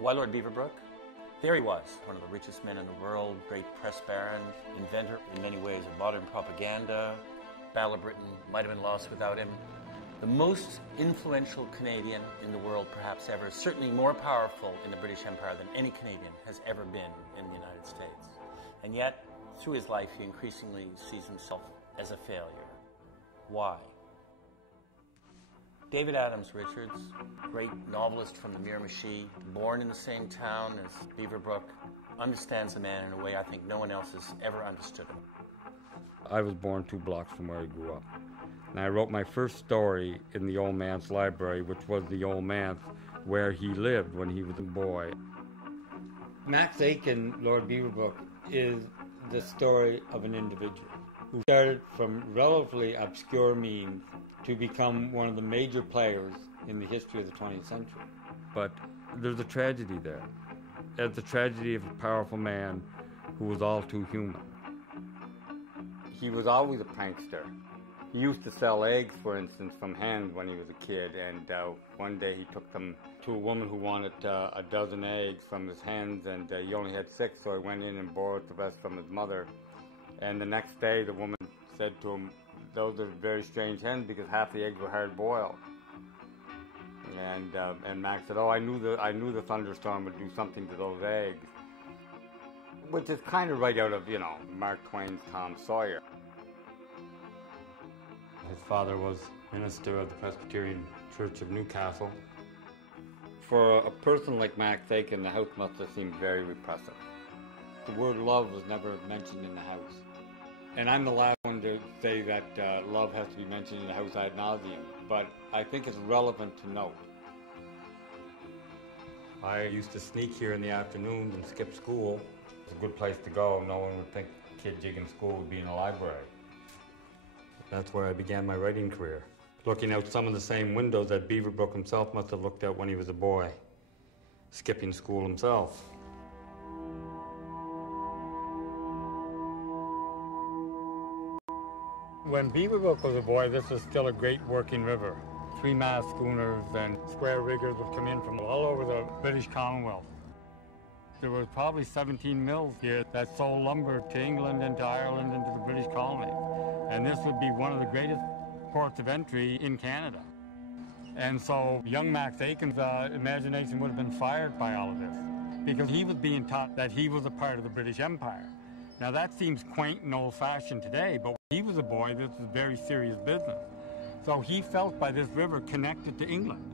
Why Lord Beaverbrook? There he was, one of the richest men in the world, great press baron, inventor in many ways of modern propaganda. Battle of Britain might have been lost without him. The most influential Canadian in the world perhaps ever, certainly more powerful in the British Empire than any Canadian has ever been in the United States. And yet, through his life, he increasingly sees himself as a failure. Why? David Adams Richards, great novelist from the Miramichi, born in the same town as Beaverbrook, understands the man in a way I think no one else has ever understood him. I was born 2 blocks from where I grew up. And I wrote my first story in the old man's library, which was the old man's where he lived when he was a boy. Max Aitken, Lord Beaverbrook, is the story of an individual who started from relatively obscure means to become one of the major players in the history of the 20th century. But there's a tragedy there. It's the tragedy of a powerful man who was all too human. He was always a prankster. He used to sell eggs, for instance, from hand when he was a kid, and one day he took them to a woman who wanted a dozen eggs from his hens, and he only had 6, so he went in and borrowed the rest from his mother. And the next day the woman said to him, "Those are very strange hens because half the eggs were hard-boiled." And Max said, "Oh, I knew the thunderstorm would do something to those eggs," which is kind of right out of, you know, Mark Twain's Tom Sawyer. His father was minister of the Presbyterian Church of Newcastle. For a person like Max Aitken, the house must have seemed very repressive. The word love was never mentioned in the house. And I'm the last one to say that love has to be mentioned in the house ad nauseum, but I think it's relevant to note. I used to sneak here in the afternoons and skip school. It's a good place to go. No one would think a kid jigging school would be in a library. That's where I began my writing career, looking out some of the same windows that Beaverbrook himself must have looked out when he was a boy, skipping school himself. When Beaverbrook was a boy, this was still a great working river. 3-mast schooners and square riggers would come in from all over the British Commonwealth. There were probably 17 mills here that sold lumber to England and to Ireland and to the British colonies. And this would be one of the greatest ports of entry in Canada. And so young Max Aitken's imagination would have been fired by all of this, because he was being taught that he was a part of the British Empire. Now that seems quaint and old-fashioned today, but when he was a boy, this was very serious business. So he felt by this river connected to England.